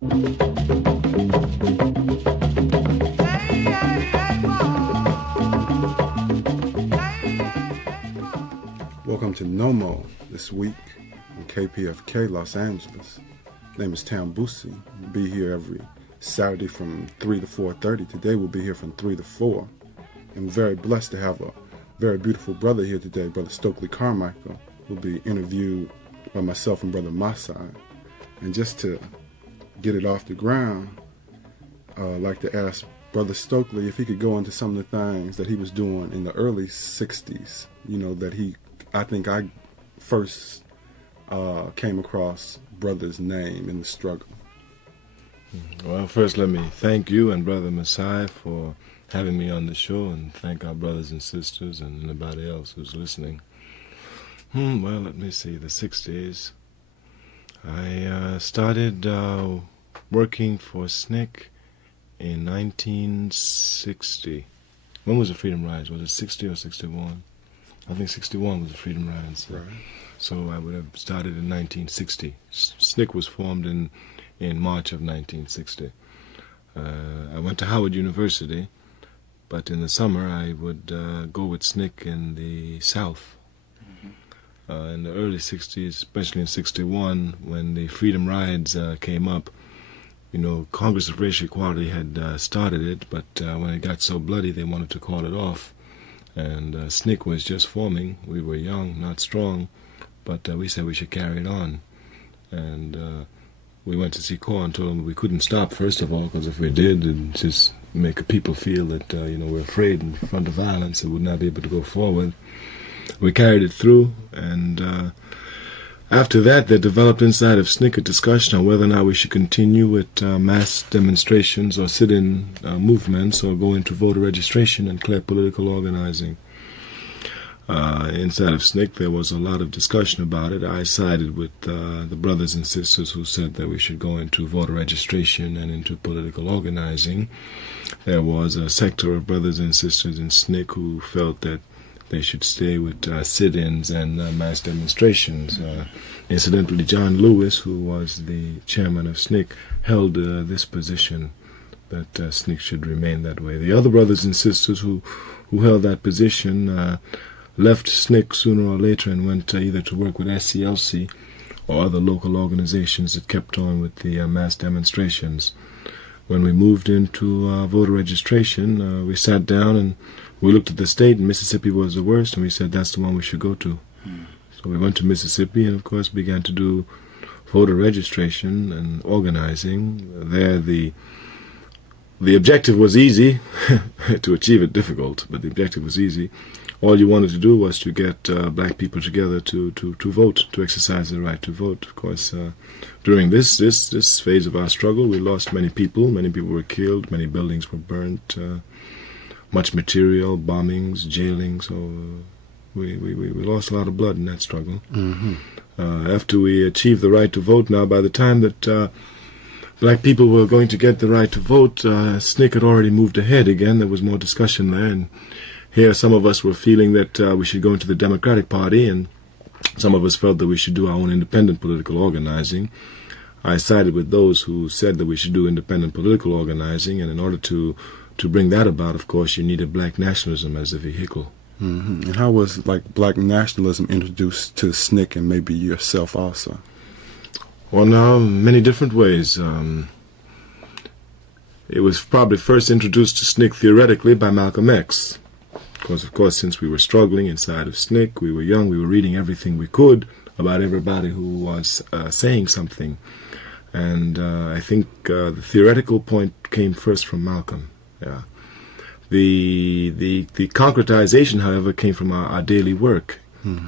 Welcome to Nommox this week in KPFK, Los Angeles. My name is Tambuzi. We'll be here every Saturday from 3 to 4:30. Today we'll be here from 3 to 4. I'm very blessed to have a very beautiful brother here today, Brother Stokely Carmichael, who'll be interviewed by myself and Brother Masai. And just to get it off the ground, I'd like to ask Brother Stokely if he could go into some of the things that he was doing in the early 60s, that I think I first came across Brother's name in the struggle. Well, first let me thank you and Brother Masai for having me on the show, and thank our brothers and sisters and anybody else who's listening. Well, let me see, the 60s. I started working for SNCC in 1960. When was the Freedom Rides? Was it 60 or 61? I think 61 was the Freedom Rides. Right. So I would have started in 1960. SNCC was formed in March of 1960. I went to Howard University, but in the summer I would go with SNCC in the South. In the early 60s, especially in 61, when the Freedom Rides came up, Congress of Racial Equality had started it, but when it got so bloody, they wanted to call it off. And SNCC was just forming. We were young, not strong, but we said we should carry it on. And we went to see Core and told them we couldn't stop, first of all, because if we did, it'd just make people feel that, we're afraid in front of violence and would not be able to go forward. We carried it through, and after that, there developed inside of SNCC a discussion on whether or not we should continue with mass demonstrations or sit-in movements or go into voter registration and clear political organizing. Inside of SNCC, there was a lot of discussion about it. I sided with the brothers and sisters who said that we should go into voter registration and into political organizing. There was a sector of brothers and sisters in SNCC who felt that they should stay with sit-ins and mass demonstrations. Incidentally, John Lewis, who was the chairman of SNCC, held this position, that SNCC should remain that way. The other brothers and sisters who held that position left SNCC sooner or later and went either to work with SCLC or other local organizations that kept on with the mass demonstrations. When we moved into voter registration, we sat down and we looked at the state, and Mississippi was the worst, and we said that's the one we should go to. So we went to Mississippi and, of course, began to do voter registration and organizing. There, the objective was easy. To achieve it, difficult, but the objective was easy. All you wanted to do was to get black people together to vote, to exercise their right to vote. Of course, during this phase of our struggle, we lost many people. Many people were killed. Many buildings were burnt. Much material, bombings, jailing. So we lost a lot of blood in that struggle. After we achieved the right to vote, now by the time that black people were going to get the right to vote, SNCC had already moved ahead again. There was more discussion there, and here some of us were feeling that we should go into the Democratic Party, and some of us felt that we should do our own independent political organizing. I sided with those who said that we should do independent political organizing, and in order to bring that about, of course, you needed black nationalism as a vehicle. And how was black nationalism introduced to SNCC and maybe yourself also? Well, now, many different ways. It was probably first introduced to SNCC theoretically by Malcolm X. Because, of course, since we were struggling inside of SNCC, we were young, we were reading everything we could about everybody who was saying something. And I think the theoretical point came first from Malcolm. Yeah. The concretization, however, came from our daily work.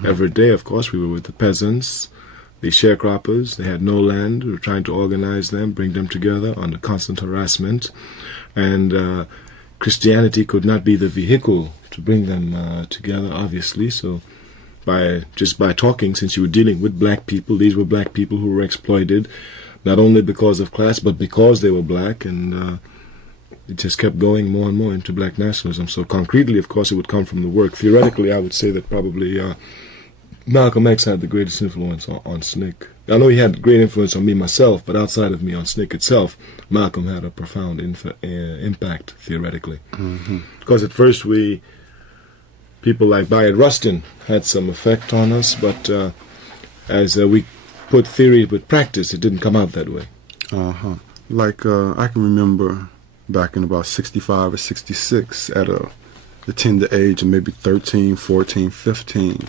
Every day, of course, we were with the peasants, the sharecroppers. They had no land. We were trying to organize them, bring them together under constant harassment. And Christianity could not be the vehicle to bring them together, obviously. So by talking, since you were dealing with black people, these were black people who were exploited, not only because of class, but because they were black, and it just kept going more and more into black nationalism. So concretely, of course, it would come from the work. Theoretically, I would say that probably Malcolm X had the greatest influence on SNCC. I know he had great influence on me myself, but outside of me, on SNCC itself, Malcolm had a profound impact theoretically. Because at first people like Bayard Rustin had some effect on us, but as we put theory with practice, it didn't come out that way. Like I can remember back in about 65 or 66 at the tender age of maybe 13, 14, 15.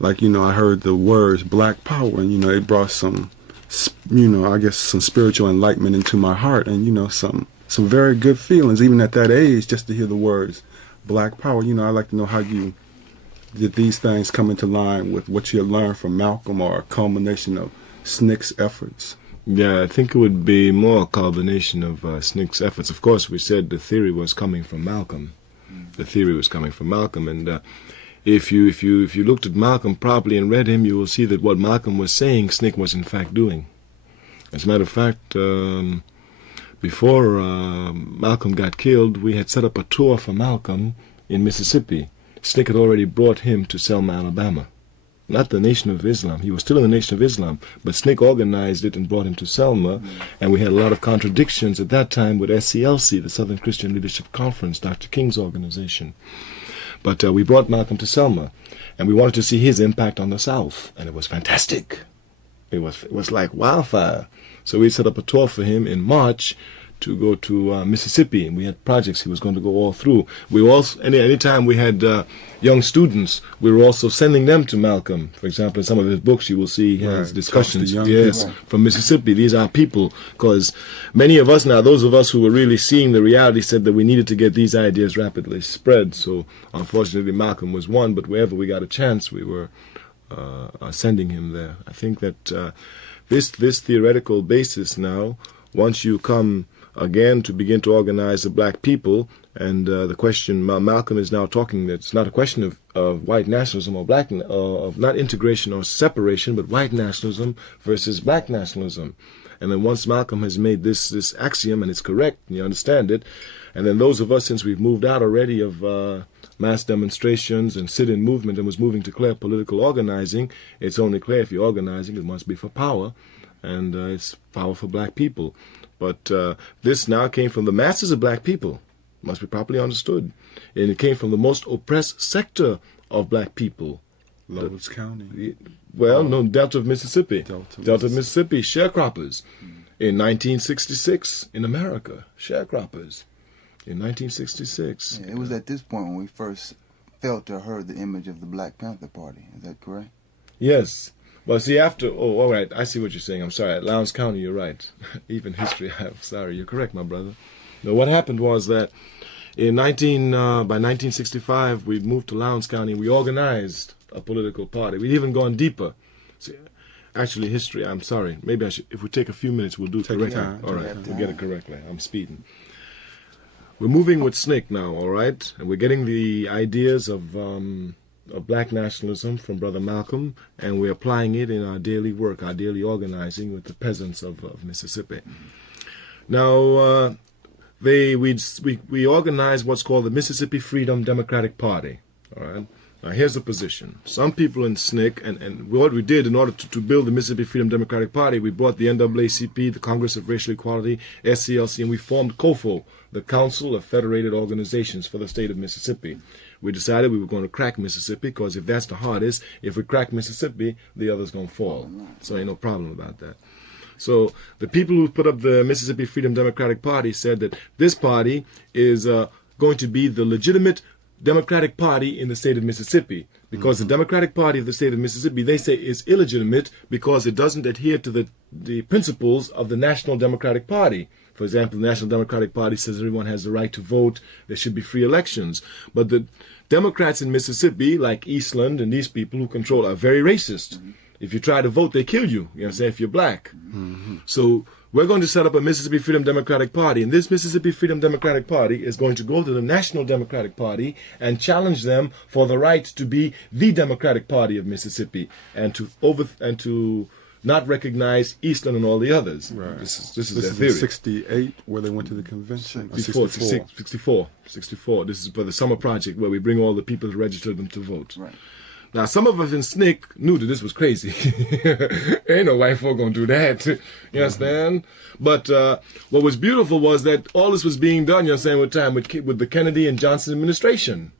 Like, I heard the words Black Power, and, it brought some, I guess some spiritual enlightenment into my heart, and, some very good feelings, even at that age, just to hear the words Black Power. I'd like to know how you did these things come into line with what you had learned from Malcolm, or a culmination of SNCC's efforts. Yeah, I think it would be more a combination of SNCC's efforts. Of course, we said the theory was coming from Malcolm. The theory was coming from Malcolm, and if you looked at Malcolm properly and read him, you will see that what Malcolm was saying, SNCC was in fact doing. As a matter of fact, before Malcolm got killed, we had set up a tour for Malcolm in Mississippi. SNCC had already brought him to Selma, Alabama. Not the Nation of Islam. He was still in the Nation of Islam, but SNCC organized it and brought him to Selma, and we had a lot of contradictions at that time with SCLC, the Southern Christian Leadership Conference, Dr. King's organization. But we brought Malcolm to Selma, and we wanted to see his impact on the South, and it was fantastic. It was like wildfire. So we set up a tour for him in March to go to Mississippi, and we had projects he was going to go all through. We also, anytime we had young students, we were also sending them to Malcolm. For example, in some of his books, you will see he has discussions. Yes, from Mississippi. These are people, because many of us now, those of us who were really seeing the reality, said that we needed to get these ideas rapidly spread. So unfortunately, Malcolm was one, but wherever we got a chance, we were sending him there. I think that this theoretical basis now, once you come again to begin to organize the black people, and the question Malcolm is now talking, that it's not a question of white nationalism or black, of not integration or separation, but white nationalism versus black nationalism. And then once Malcolm has made this axiom, and it's correct, and you understand it, and then those of us, since we've moved out already of mass demonstrations and sit-in movement and was moving to clear political organizing, it's only clear if you're organizing, it must be for power, and it's power for black people. But this now came from the masses of black people, must be properly understood. And it came from the most oppressed sector of black people. Lowndes County. Well, no, Delta of Mississippi. Delta of Mississippi, sharecroppers. In 1966, in America, sharecroppers. In 1966. Yeah, it was at this point when we first felt or heard the image of the Black Panther Party. Is that correct? Yes. Well, see, all right, I see what you're saying. I'm sorry. At Lowndes County, you're right. Even history, I'm sorry. You're correct, my brother. No, what happened was that by 1965, we moved to Lowndes County. We organized a political party. We'd even gone deeper. See, actually, history, I'm sorry. Maybe I should, if we take a few minutes, we'll do it correctly. All right, we'll get it correctly. I'm speeding. We're moving with SNCC now, all right? And we're getting the ideas of black nationalism from Brother Malcolm, and we're applying it in our daily work, our daily organizing with the peasants of Mississippi. Now, we organized what's called the Mississippi Freedom Democratic Party. All right. Now, here's the position. Some people in SNCC, and what we did in order to build the Mississippi Freedom Democratic Party, we brought the NAACP, the Congress of Racial Equality, SCLC, and we formed COFO, the Council of Federated Organizations for the state of Mississippi. We decided we were going to crack Mississippi, because if that's the hardest, if we crack Mississippi, the other's going to fall. So ain't no problem about that. So the people who put up the Mississippi Freedom Democratic Party said that this party is going to be the legitimate Democratic Party in the state of Mississippi, because the Democratic Party of the state of Mississippi, they say, is illegitimate because it doesn't adhere to the principles of the National Democratic Party. For example, the National Democratic Party says everyone has the right to vote, there should be free elections. But the Democrats in Mississippi, like Eastland and these people who control, are very racist. If you try to vote, they kill you, you know, say if you're black. So we're going to set up a Mississippi Freedom Democratic Party, and this Mississippi Freedom Democratic Party is going to go to the National Democratic Party and challenge them for the right to be the Democratic Party of Mississippi, and to not recognize Eastland and all the others. Right. This is their theory. 68, where they went to the convention. 64. This is for the summer project where we bring all the people to register them to vote. Right. Now, some of us in SNCC knew that this was crazy. Ain't no white folk gonna do that. You understand? But what was beautiful was that all this was being done, you understand, with the Kennedy and Johnson administration.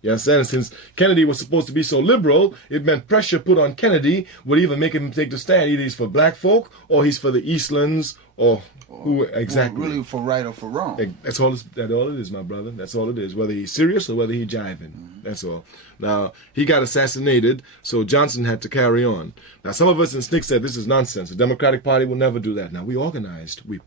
You understand? Since Kennedy was supposed to be so liberal, it meant pressure put on Kennedy would even make him take the stand. Either he's for black folk or he's for the Eastlands or who exactly. Really for right or for wrong. That's all it is, my brother. That's all it is. Whether he's serious or whether he's jiving. That's all. Now, he got assassinated, so Johnson had to carry on. Now, some of us in SNCC said this is nonsense. The Democratic Party will never do that. Now, we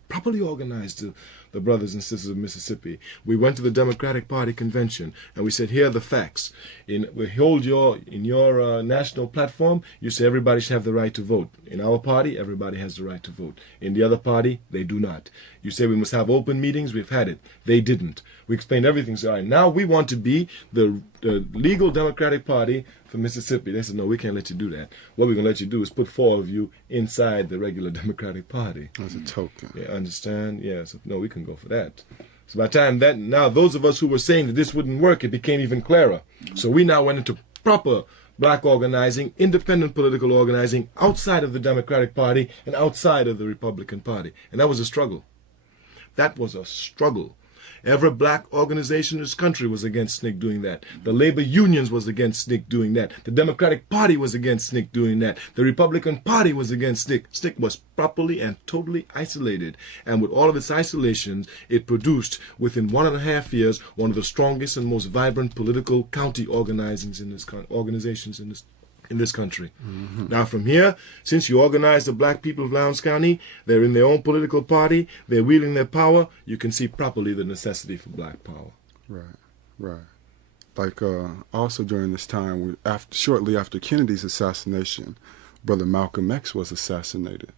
properly organized the brothers and sisters of Mississippi. We went to the Democratic Party convention and we said, here are the facts. In your national platform, you say everybody should have the right to vote. In our party, everybody has the right to vote. In the other party, they do not. You say we must have open meetings. We've had it. They didn't. We explained everything. So, all right, now we want to be the legal Democratic Party for Mississippi. They said, no, we can't let you do that. What we're going to let you do is put 4 of you inside the regular Democratic Party. As a token. Yeah, understand? Yeah, so no, we can go for that. So by the time now those of us who were saying that this wouldn't work, it became even clearer. So we now went into proper black organizing, independent political organizing outside of the Democratic Party and outside of the Republican Party. And that was a struggle. That was a struggle. Every black organization in this country was against SNCC doing that. The labor unions was against SNCC doing that. The Democratic Party was against SNCC doing that. The Republican Party was against SNCC. SNCC was properly and totally isolated. And with all of its isolations, it produced, within 1.5 years, one of the strongest and most vibrant political county organizations in this country. Now from here, since you organize the black people of Lowndes County, they're in their own political party, they're wielding their power, you can see properly the necessity for black power. Right. Like also during this time, shortly after Kennedy's assassination, Brother Malcolm X was assassinated.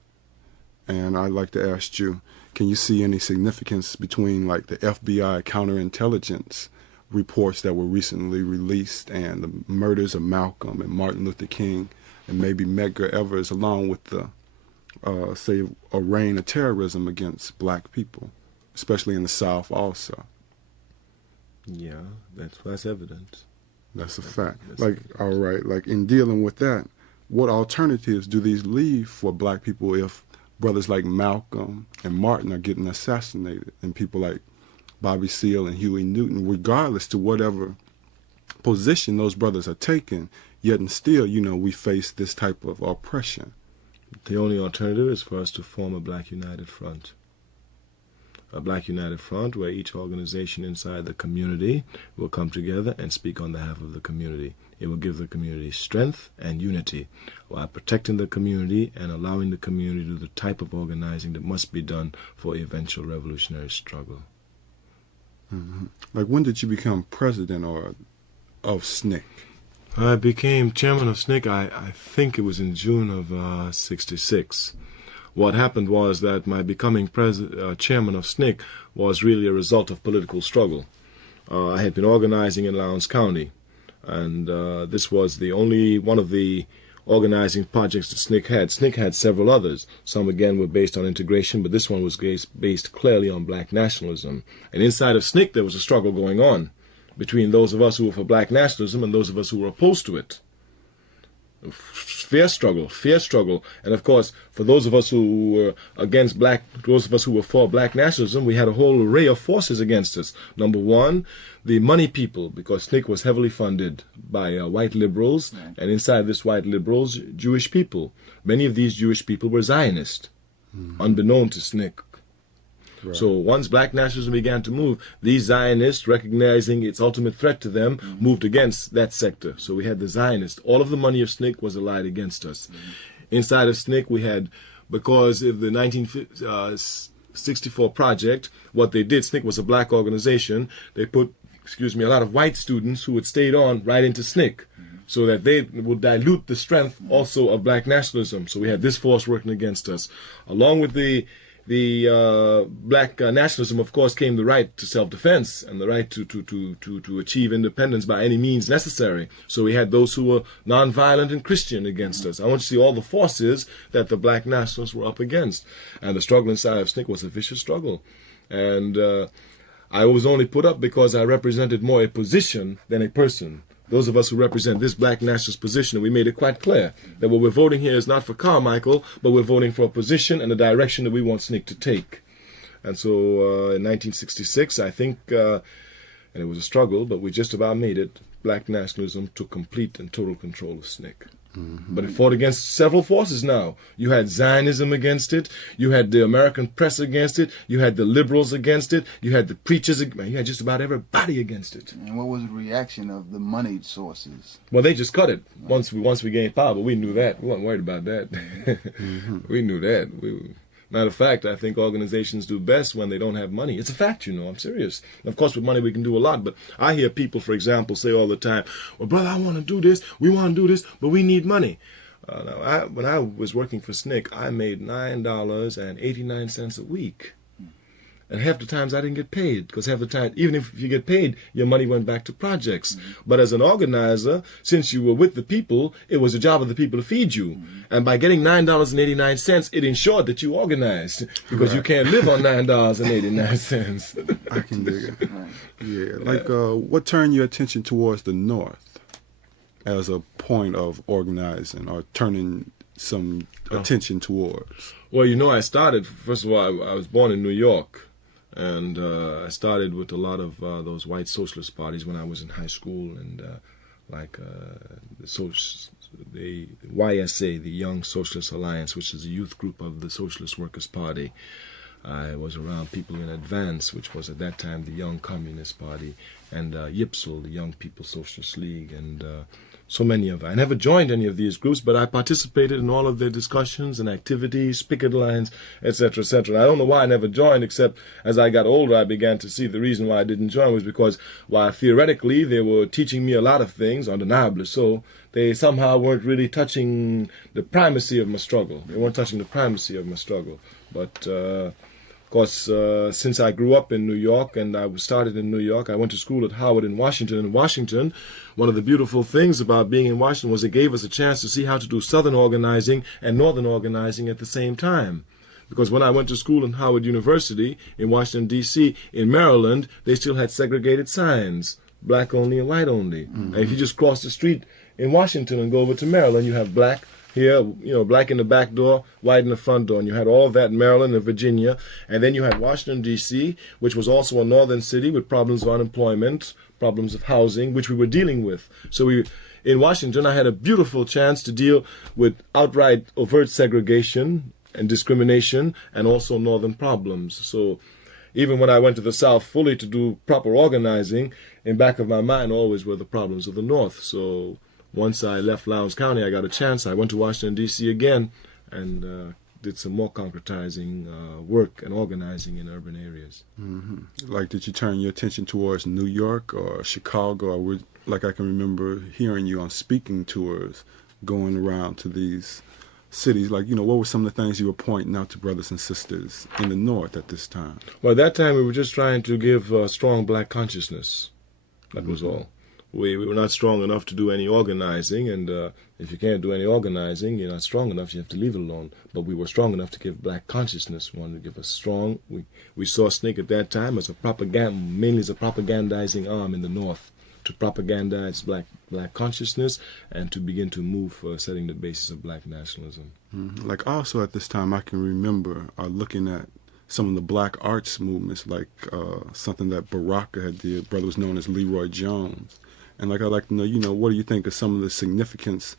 And I'd like to ask you, can you see any significance between like the FBI counterintelligence reports that were recently released and the murders of Malcolm and Martin Luther King and maybe Medgar Evers, along with the, say, a reign of terrorism against black people, especially in the South also? Yeah, that's evident. That's a fact. All right, like in dealing with that, what alternatives do these leave for black people if brothers like Malcolm and Martin are getting assassinated and people like Bobby Seale and Huey Newton, regardless to whatever position those brothers are taking, yet and still, we face this type of oppression? The only alternative is for us to form a Black United Front. A Black United Front where each organization inside the community will come together and speak on behalf of the community. It will give the community strength and unity while protecting the community and allowing the community to do the type of organizing that must be done for eventual revolutionary struggle. Like, when did you become president of SNCC? I became chairman of SNCC, I think it was in June of '66. What happened was that my becoming chairman of SNCC was really a result of political struggle. I had been organizing in Lowndes County, and this was the only one of the organizing projects that SNCC had. SNCC had several others. Some, again, were based on integration, but this one was based clearly on black nationalism. And inside of SNCC, there was a struggle going on between those of us who were for black nationalism and those of us who were opposed to it. Fierce struggle. And of course, for those of us who were those of us who were for black nationalism, we had a whole array of forces against us. Number one, the money people, because SNCC was heavily funded by white liberals, and inside this white liberals, Jewish people. Many of these Jewish people were Zionist, unbeknown to SNCC. Right. So once black nationalism began to move, these Zionists, recognizing its ultimate threat to them, moved against that sector. So we had the Zionists. All of the money of SNCC was allied against us. Inside of SNCC, we had, because of the 1964 project, what they did, SNCC was a black organization, they put, a lot of white students who had stayed on right into SNCC, so that they would dilute the strength also of black nationalism. So we had this force working against us. Along with the black nationalism, of course, came the right to self-defense and the right to achieve independence by any means necessary. So we had those who were nonviolent and Christian against us. I want you to see all the forces that the black nationalists were up against. And the struggle inside of SNCC was a vicious struggle. And I was only put up because I represented more a position than a person. those of us who represent this black nationalist position, we made it quite clear that what we're voting here is not for Carmichael, but we're voting for a position and a direction that we want SNCC to take. And so in 1966, I think, and it was a struggle, but we just about made it, black nationalism took complete and total control of SNCC. Mm-hmm. But it fought against several forces now. You had Zionism against it. You had the American press against it. You had the liberals against it. You had the preachers. You had just about everybody against it. And what was the reaction of the moneyed sources? Well, they just cut it once we gained power, but we knew that. We weren't worried about that. Mm-hmm. We knew that. Matter of fact, I think organizations do best when they don't have money. It's a fact, I'm serious. And of course, with money, we can do a lot. But I hear people, for example, say all the time, well, brother, I want to do this. We want to do this, but we need money. When I was working for SNCC, I made $9.89 a week. And half the times I didn't get paid, because half the time, even if you get paid, your money went back to projects. Mm-hmm. But as an organizer, since you were with the people, it was the job of the people to feed you. Mm-hmm. And by getting $9.89, it ensured that you organized, because you can't live on $9.89. I can dig it. Yeah. Like, what turned your attention towards the North as a point of organizing or turning some attention towards? Well, I started, first of all, I was born in New York. And I started with a lot of those white socialist parties when I was in high school, and the YSA, the Young Socialist Alliance, which is a youth group of the Socialist Workers' Party. I was around people in Advance, which was at that time the Young Communist Party, and YPSL, the Young People's Socialist League, and so many of them. I never joined any of these groups, but I participated in all of their discussions and activities, picket lines, etc., etc. I don't know why I never joined, except as I got older, I began to see the reason why I didn't join was because while theoretically they were teaching me a lot of things, undeniably so, they somehow weren't really touching the primacy of my struggle. They weren't touching the primacy of my struggle. But of course, since I grew up in New York and I started in New York, I went to school at Howard in Washington. In Washington, one of the beautiful things about being in Washington was it gave us a chance to see how to do Southern organizing and Northern organizing at the same time. Because when I went to school in Howard University in Washington, D.C., in Maryland, they still had segregated signs, black only and white only. Mm-hmm. And if you just cross the street in Washington and go over to Maryland, you have black here, black in the back door, white in the front door. And you had all of that in Maryland and Virginia. And then you had Washington, D.C., which was also a northern city with problems of unemployment, problems of housing, which we were dealing with. So in Washington, I had a beautiful chance to deal with outright overt segregation and discrimination and also northern problems. So even when I went to the South fully to do proper organizing, in back of my mind always were the problems of the North. So once I left Lowndes County, I got a chance. I went to Washington, D.C. again and did some more concretizing work and organizing in urban areas. Mm-hmm. Like, did you turn your attention towards New York or Chicago? Or like, I can remember hearing you on speaking tours going around to these cities. Like, what were some of the things you were pointing out to brothers and sisters in the North at this time? Well, at that time, we were just trying to give strong black consciousness. That was all. We were not strong enough to do any organizing, and if you can't do any organizing, you're not strong enough, you have to leave it alone. But we were strong enough to give black consciousness. We wanted to give us strong. We saw SNCC at that time as mainly as a propagandizing arm in the North, to propagandize black consciousness and to begin to move for setting the basis of black nationalism. Mm-hmm. Like, also at this time, I can remember looking at some of the black arts movements, like something that Baraka had did. Brother was known as Leroy Jones. And like, I'd like to know, what do you think of some of the significance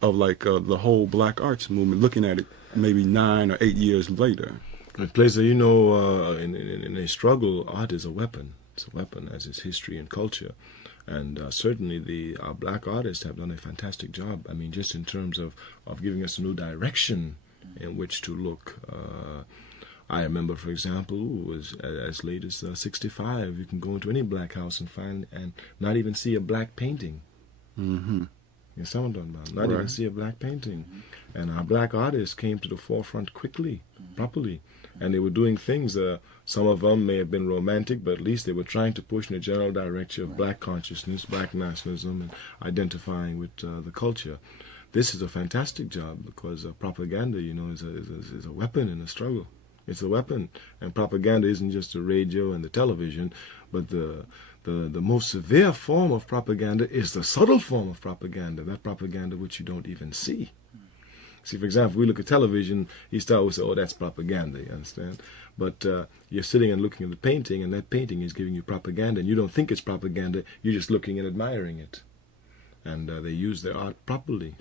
of the whole black arts movement, looking at it maybe 9 or 8 years later? Placer, in a struggle, art is a weapon. It's a weapon, as is history and culture. And certainly our black artists have done a fantastic job. I mean, just in terms of giving us a new direction in which to look. I remember, for example, it was as late as 65. You can go into any black house and find and not even see a black painting. Mm-hmm. Some of them not even see a black painting. Mm-hmm. And our black artists came to the forefront quickly, properly. And they were doing things, some of them may have been romantic, but at least they were trying to push in a general direction of black consciousness, black nationalism, and identifying with the culture. This is a fantastic job because propaganda, is a weapon in a struggle. It's a weapon, and propaganda isn't just the radio and the television, but the The most severe form of propaganda is the subtle form of propaganda, that propaganda which you don't even see. See, for example, we look at television, you start with, oh, that's propaganda, you understand? But you're sitting and looking at the painting, and that painting is giving you propaganda, and you don't think it's propaganda, you're just looking and admiring it. And they use their art properly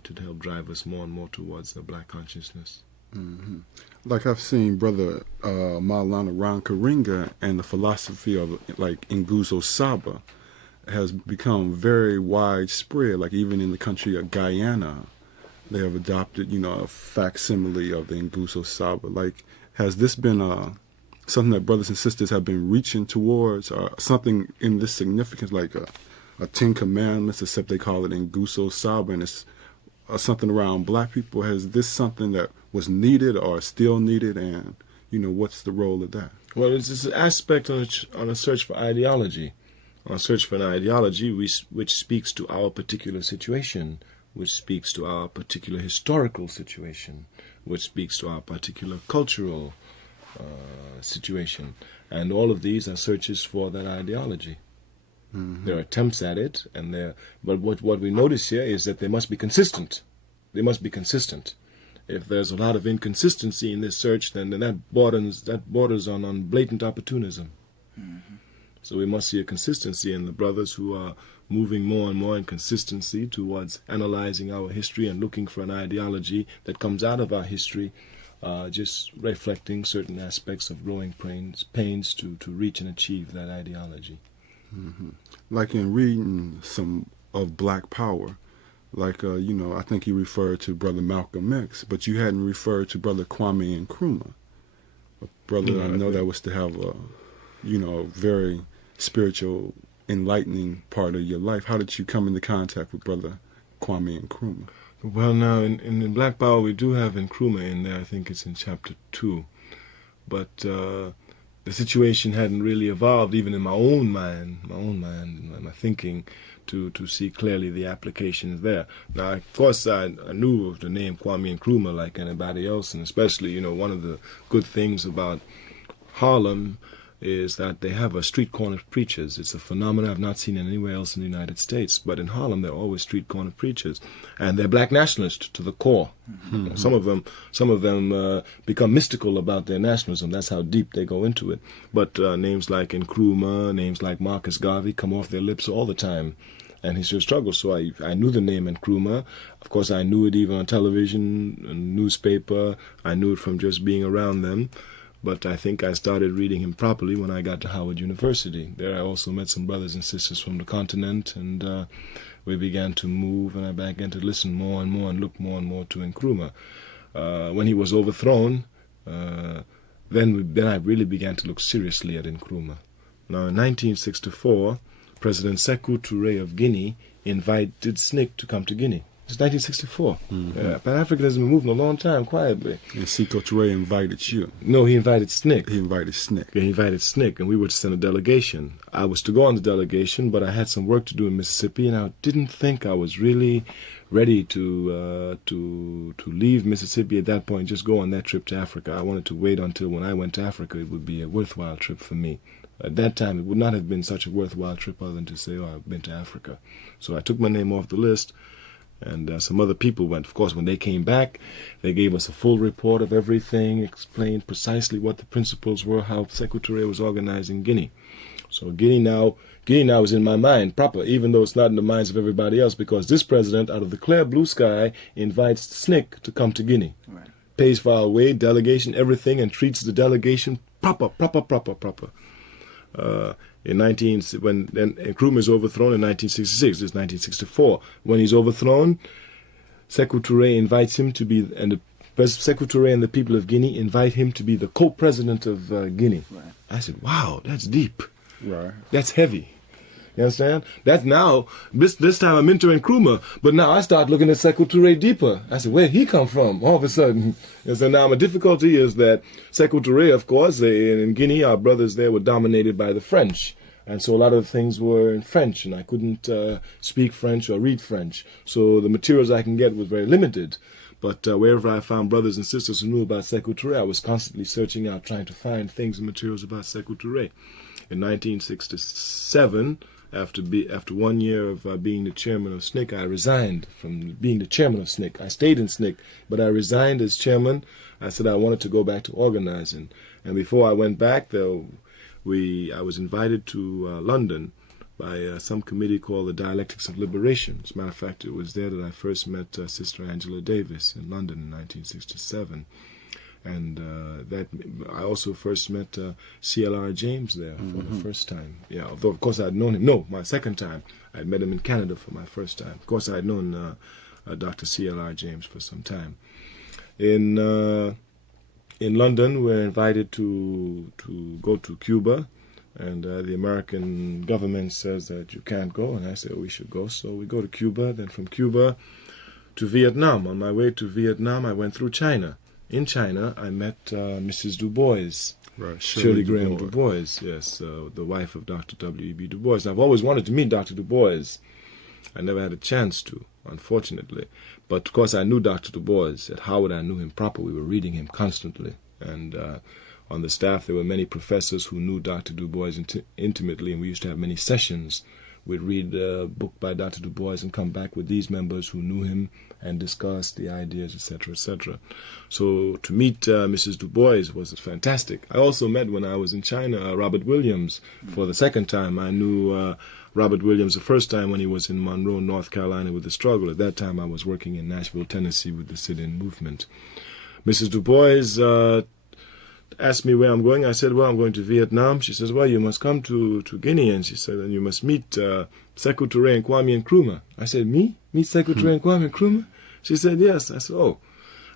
to help drive us more and more towards the black consciousness. Mm-hmm. Like I've seen Brother Maulana Ram Karinga and the philosophy of like Nguzo Saba has become very widespread. Like even in the country of Guyana, they have adopted, a facsimile of the Nguzo Saba. Like, has this been something that brothers and sisters have been reaching towards, or something in this significance, like a Ten Commandments, except they call it Nguzo Saba, and it's something around black people? Has this something that was needed or still needed, and what's the role of that? Well, it's an aspect on a search for ideology, on a search for an ideology which speaks to our particular situation, which speaks to our particular historical situation, which speaks to our particular cultural situation. And all of these are searches for that ideology. Mm-hmm. There are attempts at it, but what we notice here is that they must be consistent. They must be consistent. If there's a lot of inconsistency in this search, then that borders on blatant opportunism. Mm-hmm. So we must see a consistency in the brothers who are moving more and more in consistency towards analyzing our history and looking for an ideology that comes out of our history, just reflecting certain aspects of growing pains to reach and achieve that ideology. Mm-hmm. Like in reading some of Black Power, like, I think you referred to Brother Malcolm X, but you hadn't referred to Brother Kwame Nkrumah. Brother, I know that was to have a very spiritual, enlightening part of your life. How did you come into contact with Brother Kwame Nkrumah? Well, now, in Black Power, we do have Nkrumah in there. I think it's in chapter 2. But the situation hadn't really evolved, even in my own mind, my thinking, to see clearly the applications there. Now, of course, I knew of the name Kwame Nkrumah like anybody else, and especially, one of the good things about Harlem is that they have a street corner preachers. It's a phenomenon I've not seen anywhere else in the United States. But in Harlem, there are always street corner preachers, and they're black nationalists to the core. Mm-hmm. Some of them become mystical about their nationalism. That's how deep they go into it. But names like Nkrumah, names like Marcus Garvey come off their lips all the time, and history of struggle. So I knew the name Nkrumah. Of course, I knew it even on television, newspaper. I knew it from just being around them. But I think I started reading him properly when I got to Howard University. There I also met some brothers and sisters from the continent, and we began to move, and I began to listen more and more and look more and more to Nkrumah. When he was overthrown, then I really began to look seriously at Nkrumah. Now, in 1964, President Sekou Ture of Guinea invited SNCC to come to Guinea. It's 1964. Mm-hmm. Pan-Africanism has been moving a long time quietly. And Sekou Ture invited you? No, he invited SNCC. He invited SNCC. Yeah, he invited SNCC, and we were to send a delegation. I was to go on the delegation, but I had some work to do in Mississippi, and I didn't think I was really ready to leave Mississippi at that point and just go on that trip to Africa. I wanted to wait until when I went to Africa, it would be a worthwhile trip for me. At that time, it would not have been such a worthwhile trip other than to say, oh, I've been to Africa. So I took my name off the list. And some other people went. Of course, when they came back, they gave us a full report of everything, explained precisely what the principles were, how Sekou Ture was organizing Guinea. So Guinea now is in my mind proper, even though it's not in the minds of everybody else, because this president, out of the clear blue sky, invites SNCC to come to Guinea. Right. Pays for our way, delegation, everything, and treats the delegation proper. When Nkrumah is overthrown in 1966, it's 1964. When he's overthrown, Sekou Ture invites him to be, and Sekou Ture and the people of Guinea invite him to be the co-president of Guinea. Right. I said, wow, that's deep. Right. That's heavy. You understand? That's now, this time I'm into Nkrumah, but now I start looking at Sekou Ture deeper. I said, where'd he come from? All of a sudden. And so now my difficulty is that Sekou Ture, of course, in Guinea, our brothers there were dominated by the French. And so a lot of things were in French, and I couldn't speak French or read French. So the materials I can get was very limited. But wherever I found brothers and sisters who knew about Sekou Ture, I was constantly searching out, trying to find things and materials about Sekou Ture. In 1967, after 1 year of being the chairman of SNCC, I resigned from being the chairman of SNCC. I stayed in SNCC, but I resigned as chairman. I said I wanted to go back to organizing. And before I went back, I was invited to London by some committee called the Dialectics of Liberation. As a matter of fact, it was there that I first met Sister Angela Davis in London in 1967. And that I also first met C.L.R. James there for the first time. Yeah, although of course I'd known him. No, my second time. I met him in Canada for my first time. Of course I'd known Dr. C.L.R. James for some time. In London, we were invited to go to Cuba, and the American government says that you can't go, and I said we should go. So we go to Cuba. Then from Cuba to Vietnam. On my way to Vietnam, I went through China. In China, I met Mrs. Du Bois, Right, Shirley Graham Du Bois, yes, the wife of Dr. W.E.B. Du Bois. I've always wanted to meet Dr. Du Bois. I never had a chance to, unfortunately. But, of course, I knew Dr. Du Bois. At Howard, I knew him proper. We were reading him constantly. And on the staff, there were many professors who knew Dr. Du Bois intimately, and we used to have many sessions. We'd read a book by Dr. Du Bois and come back with these members who knew him and discuss the ideas, etc., etc. So to meet Mrs. Du Bois was fantastic. I also met, when I was in China, Robert Williams for the second time. I knew Robert Williams the first time when he was in Monroe, North Carolina with the struggle. At that time, I was working in Nashville, Tennessee with the sit-in movement. Mrs. Du Bois asked me where I'm going. I said, well, I'm going to Vietnam. She says, well, you must come to Guinea. And she said, and you must meet Sekou Ture and Kwame Nkrumah. I said, me? Meet Sekou Ture and Kwame Nkrumah? She said, yes. I said, oh,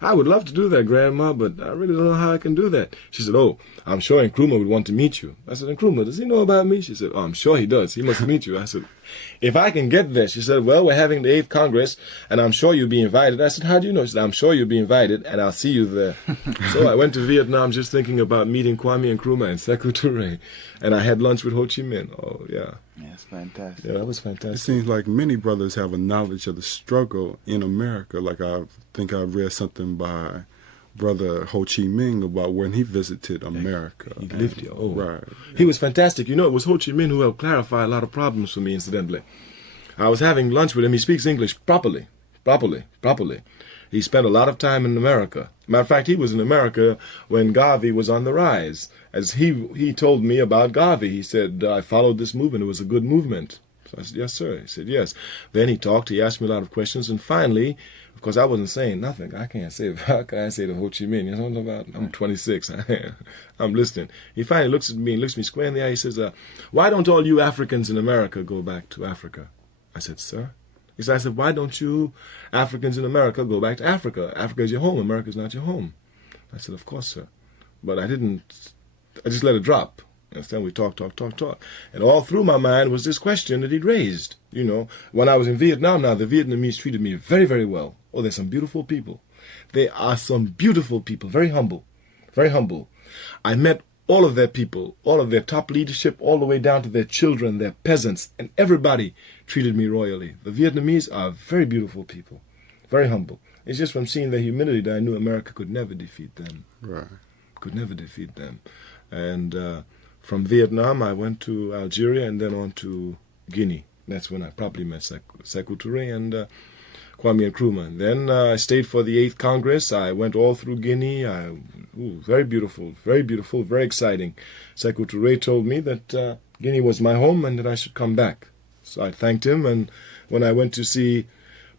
I would love to do that, Grandma, but I really don't know how I can do that. She said, oh, I'm sure Nkrumah would want to meet you. I said, Nkrumah, does he know about me? She said, oh, I'm sure he does. He must meet you. I said, if I can get there. She said, well, we're having the 8th Congress, and I'm sure you'll be invited. I said, how do you know? She said, I'm sure you'll be invited, and I'll see you there. So I went to Vietnam just thinking about meeting Kwame Nkrumah and Sekou Ture, and I had lunch with Ho Chi Minh. Oh, yeah. Yeah, it's fantastic. Yeah, that was fantastic. It seems like many brothers have a knowledge of the struggle in America. Like I think I read something by Brother Ho Chi Minh about when he visited America. He lived here. Oh, right. He was fantastic. You know, it was Ho Chi Minh who helped clarify a lot of problems for me, incidentally. I was having lunch with him. He speaks English properly. He spent a lot of time in America. Matter of fact, he was in America when Garvey was on the rise. As he told me about Garvey, he said, I followed this movement. It was a good movement. So I said, yes, sir. He said, yes. Then he talked. He asked me a lot of questions. And finally, of course, I wasn't saying nothing. I can't say to Ho Chi Minh. You know what I'm talking about? I'm 26. I'm listening. He finally looks at me square in the eye. He says, why don't all you Africans in America go back to Africa? I said, sir? He said, why don't you Africans in America go back to Africa? Africa is your home. America is not your home. I said, of course, sir. But I just let it drop. Understand? We talk. And all through my mind was this question that he'd raised. You know, when I was in Vietnam now, the Vietnamese treated me very, very well. Oh, there's some beautiful people. They are some beautiful people, very humble, very humble. I met all of their people, all of their top leadership, all the way down to their children, their peasants, and everybody treated me royally. The Vietnamese are very beautiful people, very humble. It's just from seeing their humility that I knew America could never defeat them. Right. Could never defeat them. And from Vietnam, I went to Algeria and then on to Guinea. That's when I probably met Sekou Ture and Kwame Nkrumah. Then I stayed for the 8th Congress. I went all through Guinea. Very beautiful, very exciting. Sekou Ture told me that Guinea was my home and that I should come back. So I thanked him, and when I went to see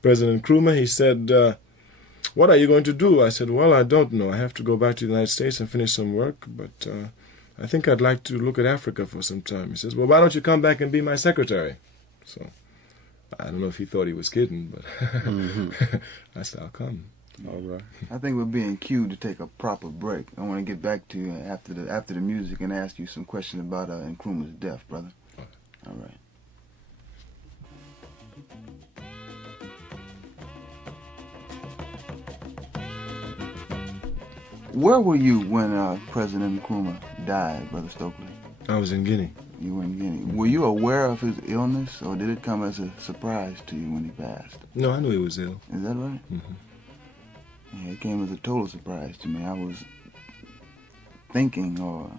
President Nkrumah, he said, what are you going to do? I said, well, I don't know. I have to go back to the United States and finish some work, but I think I'd like to look at Africa for some time. He says, well, why don't you come back and be my secretary? So I don't know if he thought he was kidding, but I said, I'll come. All right. I think we're being cued to take a proper break. I want to get back to you after the music and ask you some questions about Nkrumah's death, brother. All right. Where were you when President Nkrumah died, Brother Stokely? I was in Guinea. You were in Guinea. Were you aware of his illness, or did it come as a surprise to you when he passed? No, I knew he was ill. Is that right? Mm-hmm. Yeah, it came as a total surprise to me. I was thinking or,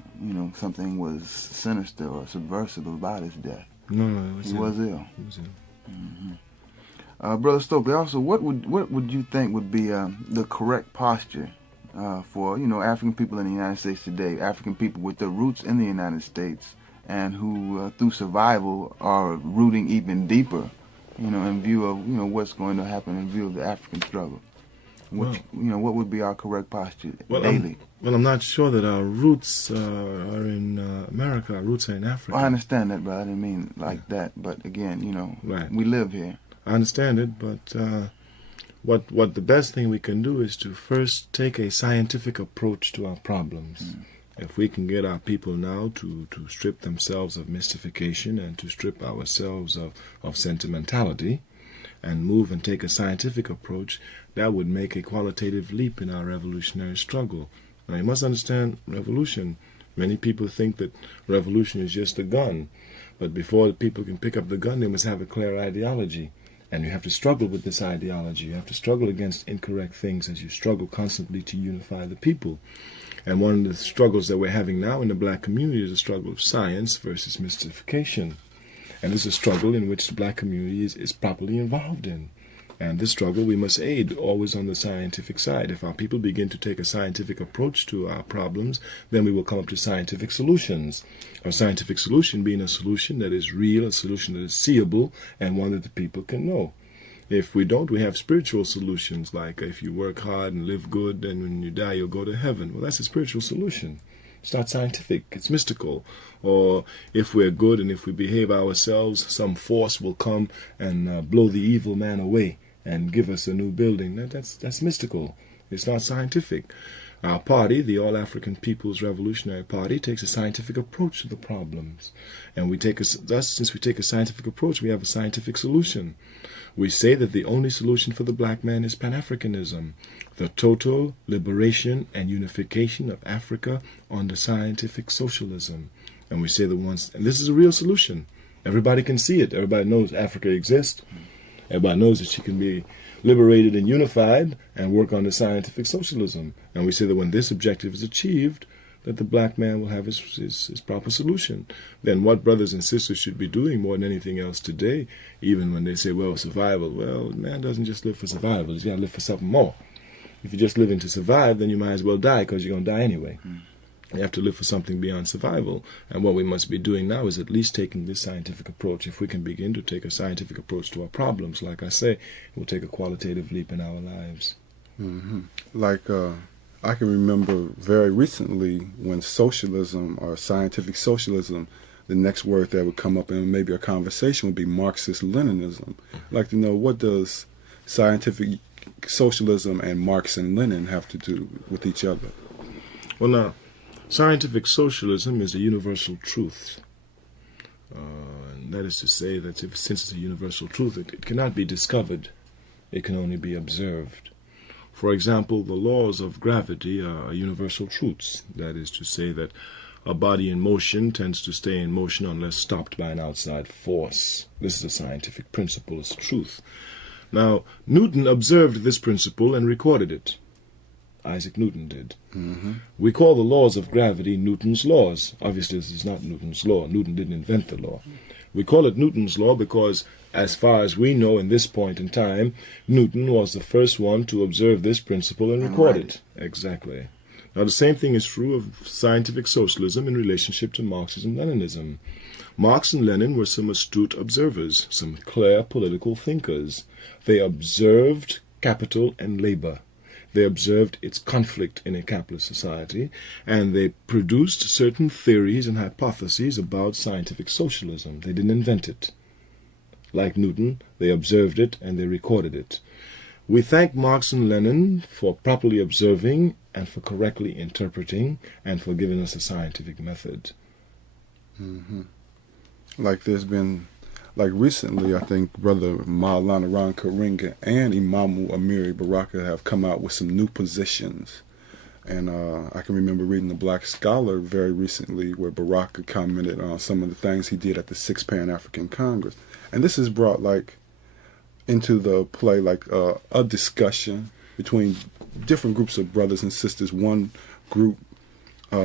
something was sinister or subversive about his death. No, he was ill. He was ill. Brother Stokely, also, what would you think would be the correct posture for African people in the United States today, African people with their roots in the United States, and who through survival are rooting even deeper, in view of what's going to happen in view of the African struggle? What would be our correct posture daily? I'm not sure that our roots are in America. Our roots are in Africa. Well, I understand that, brother. I didn't mean like that. But again, right. We live here. I understand it, but what the best thing we can do is to first take a scientific approach to our problems. If we can get our people now to strip themselves of mystification and to strip ourselves of sentimentality and move and take a scientific approach, that would make a qualitative leap in our revolutionary struggle. Now, you must understand revolution. Many people think that revolution is just a gun, but before the people can pick up the gun, they must have a clear ideology. And you have to struggle with this ideology. You have to struggle against incorrect things as you struggle constantly to unify the people. And one of the struggles that we're having now in the black community is a struggle of science versus mystification. And this is a struggle in which the black community is properly involved in. And this struggle we must aid always on the scientific side. If our people begin to take a scientific approach to our problems, then we will come up to scientific solutions. A scientific solution being a solution that is real, a solution that is seeable, and one that the people can know. If we don't, we have spiritual solutions, like if you work hard and live good, then when you die, you'll go to heaven. Well, that's a spiritual solution. It's not scientific, it's mystical. Or if we're good and if we behave ourselves, some force will come and blow the evil man away and give us a new building. That's mystical. It's not scientific. Our party, the All African People's Revolutionary Party, takes a scientific approach to the problems. And since we take a scientific approach, we have a scientific solution. We say that the only solution for the black man is Pan-Africanism, the total liberation and unification of Africa under scientific socialism. And we say and this is a real solution. Everybody can see it. Everybody knows Africa exists. Everybody knows that she can be liberated and unified and work on the scientific socialism. And we say that when this objective is achieved, that the black man will have his proper solution. Then what brothers and sisters should be doing more than anything else today, even when they say, well, survival. Well, man doesn't just live for survival. He's got to live for something more. If you're just living to survive, then you might as well die because you're going to die anyway. You have to live for something beyond survival. And what we must be doing now is at least taking this scientific approach. If we can begin to take a scientific approach to our problems, like I say, we'll take a qualitative leap in our lives. Like, I can remember very recently when socialism or scientific socialism, the next word that would come up in maybe a conversation would be Marxist-Leninism. I'd like to know, what does scientific socialism and Marx and Lenin have to do with each other? Well, now, scientific socialism is a universal truth. And that is to say that since it's a universal truth, it cannot be discovered. It can only be observed. For example, the laws of gravity are universal truths. That is to say that a body in motion tends to stay in motion unless stopped by an outside force. This is a scientific principle, it's truth. Now, Newton observed this principle and recorded it. Isaac Newton did. We call the laws of gravity Newton's laws. Obviously, this is not Newton's law. Newton didn't invent the law. We call it Newton's law because, as far as we know in this point in time, Newton was the first one to observe this principle and record it. Exactly. Now, the same thing is true of scientific socialism in relationship to Marxism-Leninism. Marx and Lenin were some astute observers, some clear political thinkers. They observed capital and labor. They observed its conflict in a capitalist society, and they produced certain theories and hypotheses about scientific socialism. They didn't invent it. Like Newton, they observed it and they recorded it. We thank Marx and Lenin for properly observing and for correctly interpreting and for giving us a scientific method. Like there's been, like recently, I think Brother Maulana Ron Karinga and Imamu Amiri Baraka have come out with some new positions. And I can remember reading The Black Scholar very recently where Baraka commented on some of the things he did at the 6th Pan-African Congress. And this has brought like into the play like a discussion between different groups of brothers and sisters. One group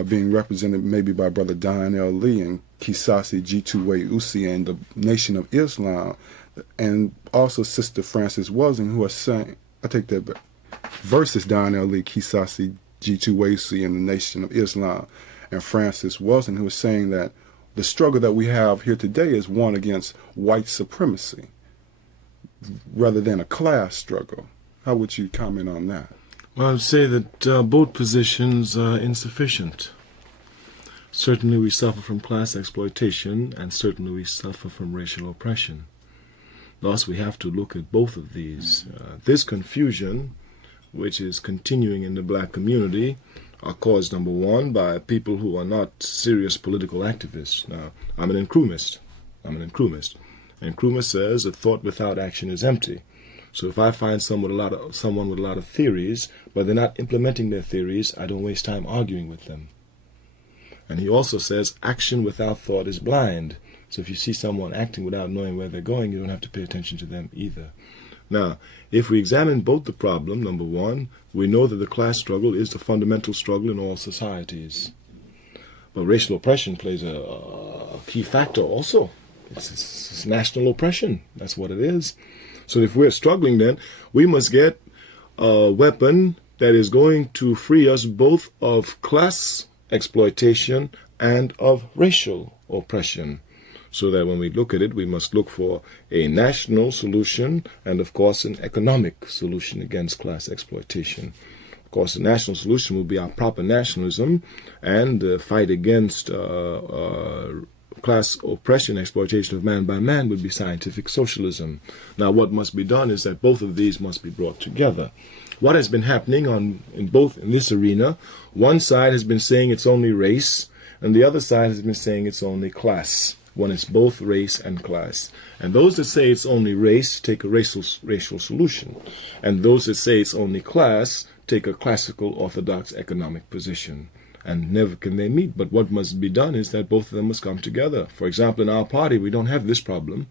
being represented maybe by Brother Don L. Lee and Kisasi G2 Usi and the Nation of Islam, and also Sister Frances Walton, who are saying, I take that back, versus Don L. Lee, Kisasi G2 Usi and the Nation of Islam, and Frances Walton, who is saying that the struggle that we have here today is one against white supremacy rather than a class struggle. How would you comment on that? Well, I would say that both positions are insufficient. Certainly we suffer from class exploitation, and certainly we suffer from racial oppression. Thus, we have to look at both of these. This confusion, which is continuing in the black community, are caused, number one, by people who are not serious political activists. Now, I'm an Nkrumahist. And Nkrumah says a thought without action is empty. So if I find someone with a lot of theories, but they're not implementing their theories, I don't waste time arguing with them. And he also says action without thought is blind. So if you see someone acting without knowing where they're going, you don't have to pay attention to them either. Now, if we examine both the problem, number one, we know that the class struggle is the fundamental struggle in all societies. But racial oppression plays a key factor also. It's national oppression. That's what it is. So if we're struggling, then we must get a weapon that is going to free us both of class exploitation and of racial oppression. So that when we look at it, we must look for a national solution and, of course, an economic solution against class exploitation. Of course, the national solution will be our proper nationalism, and the fight against class oppression, exploitation of man by man, would be scientific socialism. Now, what must be done is that both of these must be brought together. What has been happening in this arena, one side has been saying it's only race, and the other side has been saying it's only class. One is both race and class. And those that say it's only race take a racial solution. And those that say it's only class take a classical orthodox economic position. And never can they meet. But what must be done is that both of them must come together. For example, in our party, we don't have this problem.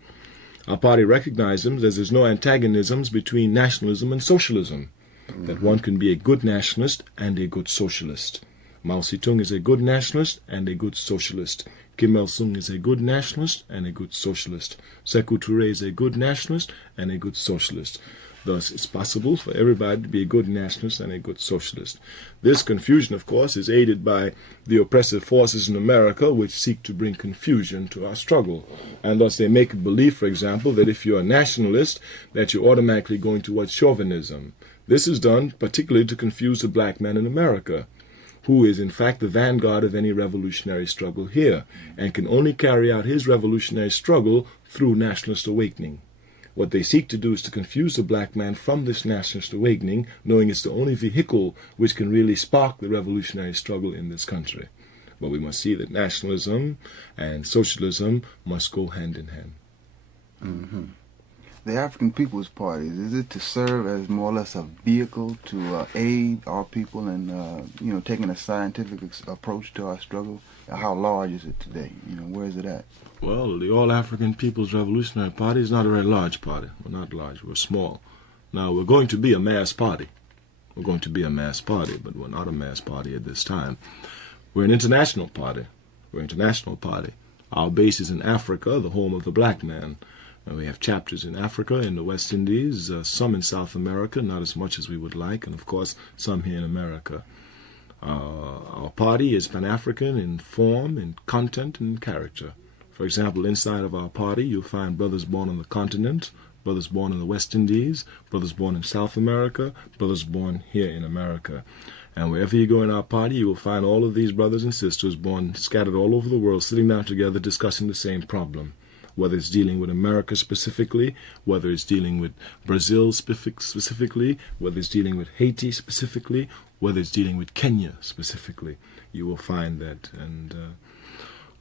Our party recognizes that there's no antagonisms between nationalism and socialism. Mm-hmm. That one can be a good nationalist and a good socialist. Mao Zedong is a good nationalist and a good socialist. Kim Il-sung is a good nationalist and a good socialist. Sekou Ture is a good nationalist and a good socialist. Thus, it's possible for everybody to be a good nationalist and a good socialist. This confusion, of course, is aided by the oppressive forces in America, which seek to bring confusion to our struggle. And thus they make believe, for example, that if you're a nationalist, that you're automatically going towards chauvinism. This is done particularly to confuse the black man in America, who is in fact the vanguard of any revolutionary struggle here, and can only carry out his revolutionary struggle through nationalist awakening. What they seek to do is to confuse the black man from this nationalist awakening, knowing it's the only vehicle which can really spark the revolutionary struggle in this country. But we must see that nationalism and socialism must go hand in hand. Mm-hmm. The African People's Party, is it to serve as more or less a vehicle to aid our people in, taking a scientific approach to our struggle? How large is it today? Where is it at? Well, the All-African People's Revolutionary Party is not a very large party. We're not large, we're small. Now, we're going to be a mass party. We're going to be a mass party, but we're not a mass party at this time. We're an international party. Our base is in Africa, the home of the black man. And we have chapters in Africa, in the West Indies, some in South America, not as much as we would like, and of course some here in America. Our party is Pan-African in form, in content, and in character. For example, inside of our party, you'll find brothers born on the continent, brothers born in the West Indies, brothers born in South America, brothers born here in America. And wherever you go in our party, you will find all of these brothers and sisters born scattered all over the world, sitting down together discussing the same problem. Whether it's dealing with America specifically, whether it's dealing with Brazil specifically, whether it's dealing with Haiti specifically, whether it's dealing with Kenya specifically, you will find that. And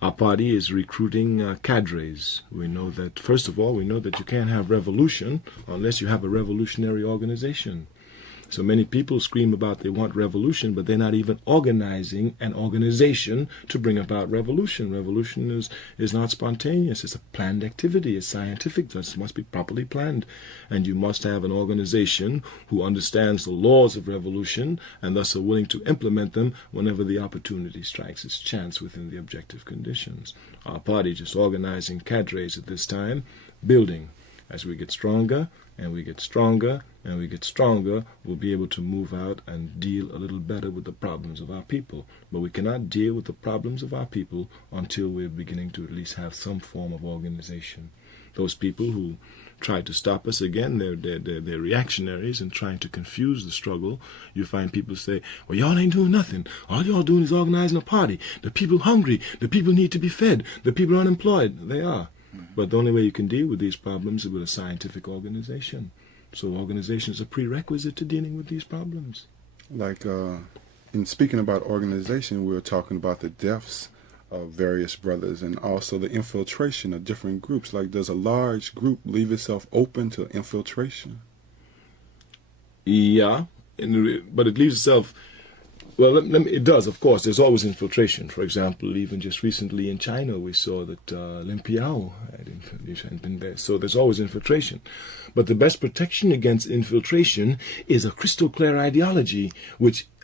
our party is recruiting cadres. We know that, first of all, we know that you can't have revolution unless you have a revolutionary organization. So many people scream about they want revolution, but they're not even organizing an organization to bring about revolution. Revolution is not spontaneous. It's a planned activity. It's scientific. It must be properly planned. And you must have an organization who understands the laws of revolution and thus are willing to implement them whenever the opportunity strikes its chance within the objective conditions. Our party just organizing cadres at this time, building. As we get stronger, and we get stronger, and we get stronger, we'll be able to move out and deal a little better with the problems of our people. But we cannot deal with the problems of our people until we're beginning to at least have some form of organization. Those people who try to stop us, again, they're reactionaries and trying to confuse the struggle. You find people say, well, y'all ain't doing nothing. All y'all doing is organizing a party. The people hungry. The people need to be fed. The people are unemployed. They are. But the only way you can deal with these problems is with a scientific organization. So organization is a prerequisite to dealing with these problems. Like, in speaking about organization, we were talking about the deaths of various brothers and also the infiltration of different groups. Like, does a large group leave itself open to infiltration? Yeah, but it leaves itself... Well, it does, of course. There's always infiltration. For example, even just recently in China, we saw that Lin Piao had been there. So there's always infiltration. But the best protection against infiltration is a crystal clear ideology,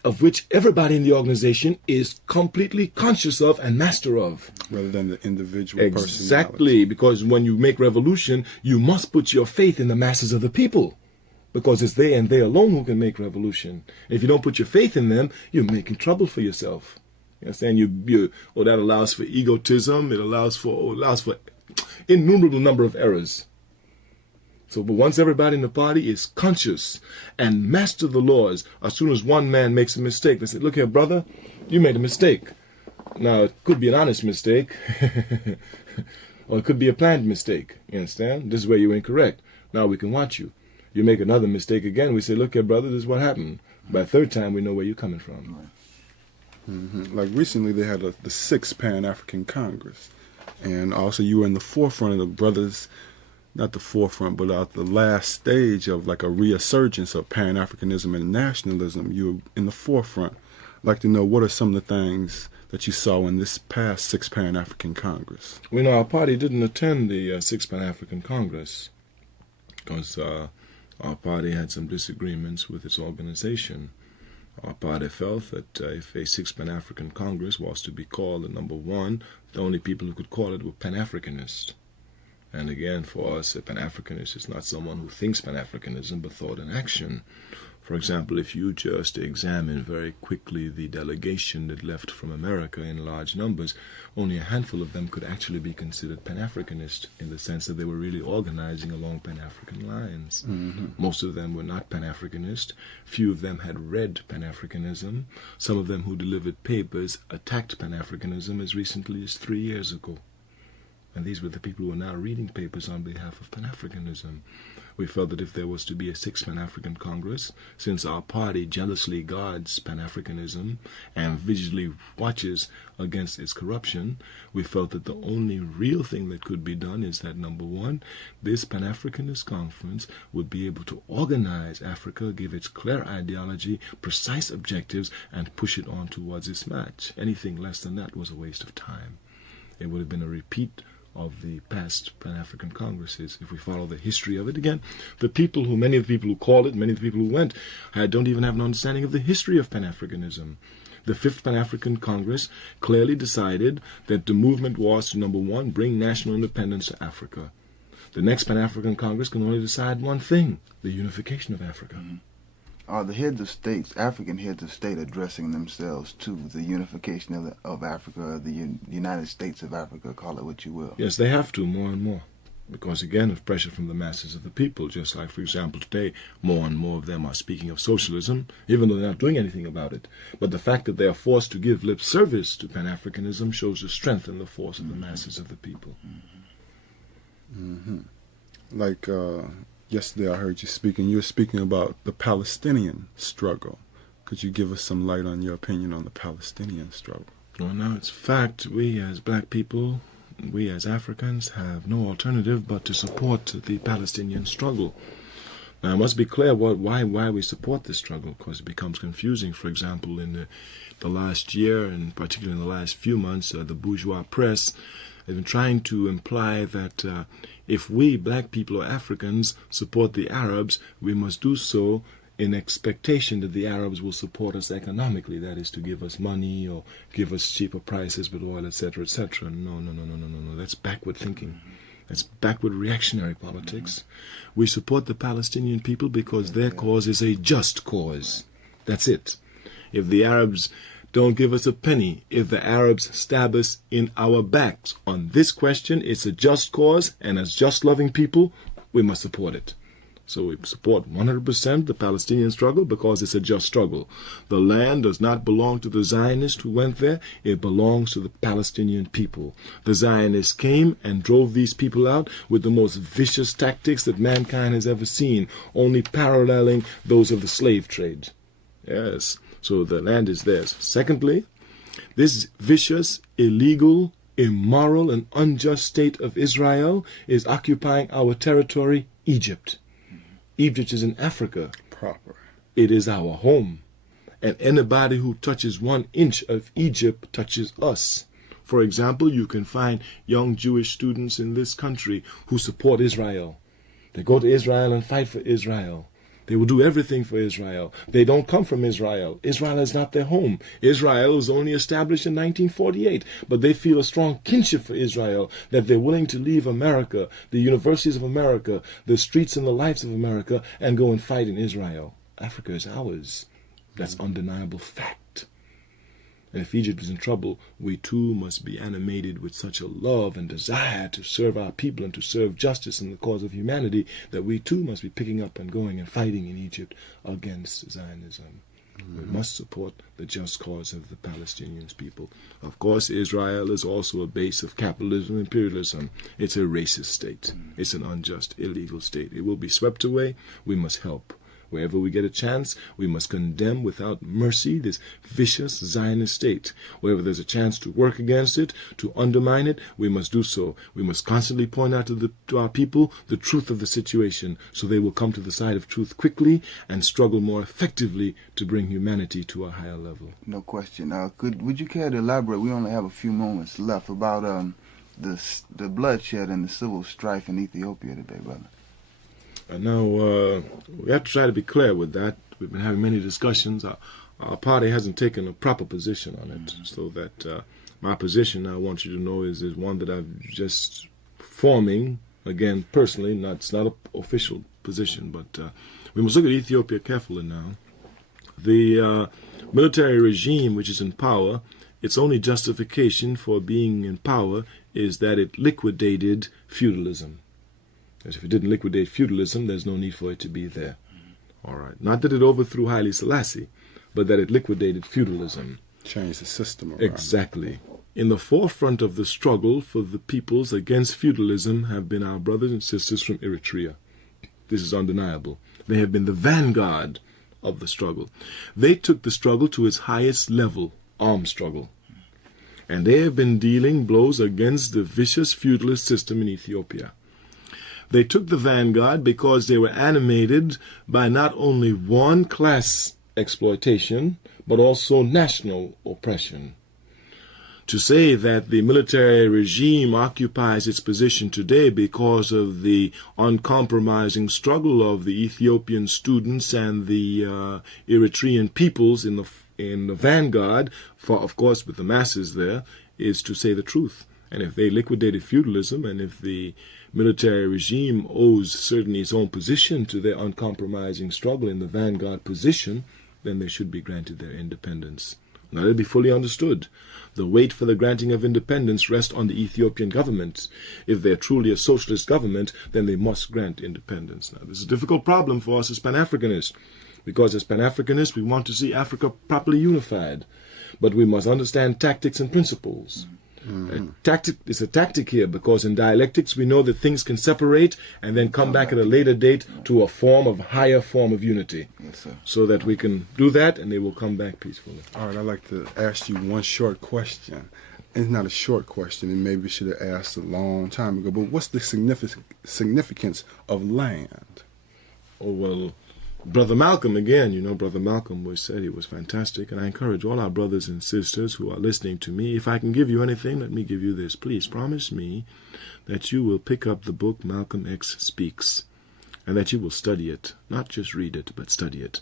of which everybody in the organization is completely conscious of and master of. Rather than the individual personality. Exactly, because when you make revolution, you must put your faith in the masses of the people. Because it's they and they alone who can make revolution. If you don't put your faith in them, you're making trouble for yourself. You understand? That allows for egotism. It allows for innumerable number of errors. So, but once everybody in the party is conscious and master the laws, as soon as one man makes a mistake, they say, look here, brother, you made a mistake. Now, it could be an honest mistake, or it could be a planned mistake. You understand? This is where you're incorrect. Now we can watch you. You make another mistake again, we say, look here, brother, this is what happened. By the third time, we know where you're coming from. Mm-hmm. Like recently, they had the 6th Pan-African Congress. And also you were in the forefront of the brothers, not the forefront, but at the last stage of like a resurgence of Pan-Africanism and nationalism. You were in the forefront. I'd like to know, what are some of the things that you saw in this past 6th Pan-African Congress? We know our party didn't attend the 6th Pan-African Congress because our party had some disagreements with its organization. Our party felt that if a 6th Pan-African Congress was to be called the number one, the only people who could call it were Pan-Africanists. And again, for us, a Pan-Africanist is not someone who thinks Pan-Africanism, but thought in action. For example, if you just examine very quickly the delegation that left from America in large numbers, only a handful of them could actually be considered Pan-Africanist in the sense that they were really organizing along Pan-African lines. Mm-hmm. Most of them were not Pan-Africanist. Few of them had read Pan-Africanism. Some of them who delivered papers attacked Pan-Africanism as recently as 3 years ago. And these were the people who are now reading papers on behalf of Pan-Africanism. We felt that if there was to be a 6th Pan-African Congress, since our party jealously guards Pan-Africanism and vigilantly watches against its corruption, we felt that the only real thing that could be done is that, number one, this Pan-Africanist conference would be able to organize Africa, give its clear ideology, precise objectives, and push it on towards its match. Anything less than that was a waste of time. It would have been a repeat of the past Pan-African Congresses. If we follow the history of it again, many of the people who called it, many of the people who went, don't even have an understanding of the history of Pan-Africanism. The 5th Pan-African Congress clearly decided that the movement was to, number one, bring national independence to Africa. The next Pan-African Congress can only decide one thing, the unification of Africa. Mm-hmm. Are the heads of states, African heads of state, addressing themselves to the unification of Africa, the United States of Africa, call it what you will? Yes, they have to, more and more. Because, again, of pressure from the masses of the people. Just like, for example, today, more and more of them are speaking of socialism, even though they're not doing anything about it. But the fact that they are forced to give lip service to Pan-Africanism shows the strength and the force of the masses of the people. Mm-hmm. Like, yesterday I heard you speaking. You were speaking about the Palestinian struggle. Could you give us some light on your opinion on the Palestinian struggle? Well, now it's fact. We as black people, we as Africans have no alternative but to support the Palestinian struggle. Now, I must be clear why we support this struggle, because it becomes confusing. For example, in the last year, and particularly in the last few months, the bourgeois press has been trying to imply that if we, black people or Africans, support the Arabs, we must do so in expectation that the Arabs will support us economically, that is, to give us money or give us cheaper prices with oil, etc., etc. No. That's backward thinking. That's backward reactionary politics. We support the Palestinian people because their cause is a just cause. That's it. If the Arabs don't give us a penny, if the Arabs stab us in our backs on this question, it's a just cause, and as just loving people, we must support it. So we support 100% the Palestinian struggle because it's a just struggle. The land does not belong to the Zionists who went there. It belongs to the Palestinian people. The Zionists came and drove these people out with the most vicious tactics that mankind has ever seen, only paralleling those of the slave trade. Yes, so the land is theirs. Secondly, this vicious, illegal, immoral, and unjust state of Israel is occupying our territory, Egypt. Egypt is in Africa. Proper. It is our home. And anybody who touches 1 inch of Egypt touches us. For example, you can find young Jewish students in this country who support Israel. They go to Israel and fight for Israel. They will do everything for Israel. They don't come from Israel. Israel is not their home. Israel was only established in 1948, but they feel a strong kinship for Israel, that they're willing to leave America, the universities of America, the streets and the lives of America, and go and fight in Israel. Africa is ours. That's undeniable fact. And if Egypt is in trouble, we too must be animated with such a love and desire to serve our people and to serve justice and the cause of humanity that we too must be picking up and going and fighting in Egypt against Zionism. We must support the just cause of the Palestinian people. Of course, Israel is also a base of capitalism and imperialism. It's a racist state. It's an unjust, illegal state. It will be swept away. We must help. Wherever we get a chance, we must condemn without mercy this vicious Zionist state. Wherever there's a chance to work against it, to undermine it, we must do so. We must constantly point out to our people the truth of the situation, so they will come to the side of truth quickly and struggle more effectively to bring humanity to a higher level. No question. Would you care to elaborate? We only have a few moments left about the bloodshed and the civil strife in Ethiopia today, brother. Now, we have to try to be clear with that. We've been having many discussions. Our party hasn't taken a proper position on it, so that my position, I want you to know, is one that I'm just forming, again, personally. It's not an official position, but we must look at Ethiopia carefully now. The military regime which is in power, its only justification for being in power is that it liquidated feudalism. Because if it didn't liquidate feudalism, there's no need for it to be there. All right. Not that it overthrew Haile Selassie, but that it liquidated feudalism. Change the system around. Exactly. In the forefront of the struggle for the peoples against feudalism have been our brothers and sisters from Eritrea. This is undeniable. They have been the vanguard of the struggle. They took the struggle to its highest level, armed struggle. And they have been dealing blows against the vicious feudalist system in Ethiopia. They took the vanguard because they were animated by not only one class exploitation, but also national oppression. To say that the military regime occupies its position today because of the uncompromising struggle of the Ethiopian students and the Eritrean peoples in the vanguard, of course with the masses there, is to say the truth. And if they liquidated feudalism, and if the military regime owes certainly its own position to their uncompromising struggle in the vanguard position, then they should be granted their independence. Now let it be fully understood. The weight for the granting of independence rests on the Ethiopian government. If they're truly a socialist government, then they must grant independence. Now this is a difficult problem for us as Pan-Africanists, because as Pan-Africanists we want to see Africa properly unified. But we must understand tactics and principles. It's a tactic here, because in dialectics we know that things can separate and then come back at a later date to a higher form of unity. Yes, sir. So that we can do that and they will come back peacefully. All right, I'd like to ask you one short question. It's not a short question, and maybe should have asked a long time ago, but what's the significance of land? Oh, well, Brother Malcolm, again, Brother Malcolm said he was fantastic, and I encourage all our brothers and sisters who are listening to me, if I can give you anything, let me give you this. Please promise me that you will pick up the book Malcolm X Speaks, and that you will study it, not just read it, but study it.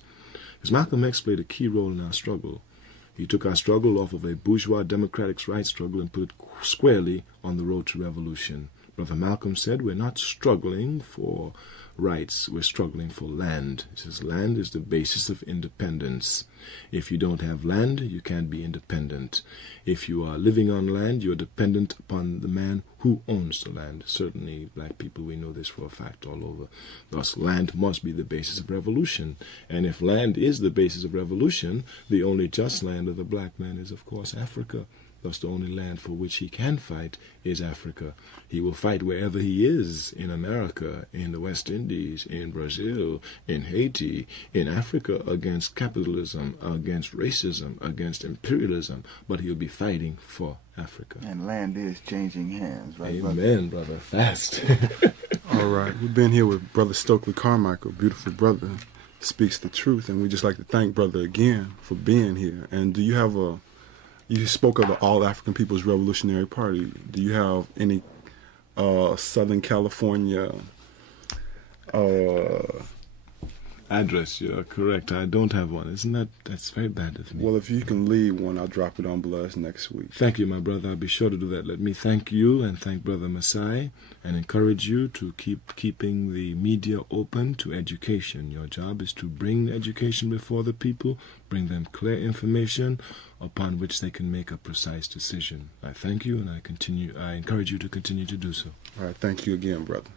Because Malcolm X played a key role in our struggle. He took our struggle off of a bourgeois democratic rights struggle and put it squarely on the road to revolution. Brother Malcolm said, we're not struggling for rights, we're struggling for land. He says land is the basis of independence. If you don't have land, you can't be independent. If you are living on land, you're dependent upon the man who owns the land. Certainly, black people, we know this for a fact all over. Thus, land must be the basis of revolution. And if land is the basis of revolution, the only just land of the black man is, of course, Africa. Thus, the only land for which he can fight is Africa. He will fight wherever he is, in America, in the West Indies, in Brazil, in Haiti, in Africa, against capitalism, against racism, against imperialism, but he'll be fighting for Africa. And land is changing hands, right? Amen, brother. Fast. All right. We've been here with Brother Stokely Carmichael, beautiful brother, speaks the truth, and we just like to thank brother again for being here. And do you have you spoke of the All African People's Revolutionary Party. Do you have any Southern California address? You're correct. I don't have one. That's very bad of me. Well, if you can leave one, I'll drop it on below us next week. Thank you, my brother. I'll be sure to do that. Let me thank you and thank Brother Masai and encourage you to keeping the media open to education. Your job is to bring education before the people, bring them clear information upon which they can make a precise decision. I thank you, and I encourage you to continue to do so. All right. Thank you again, brother.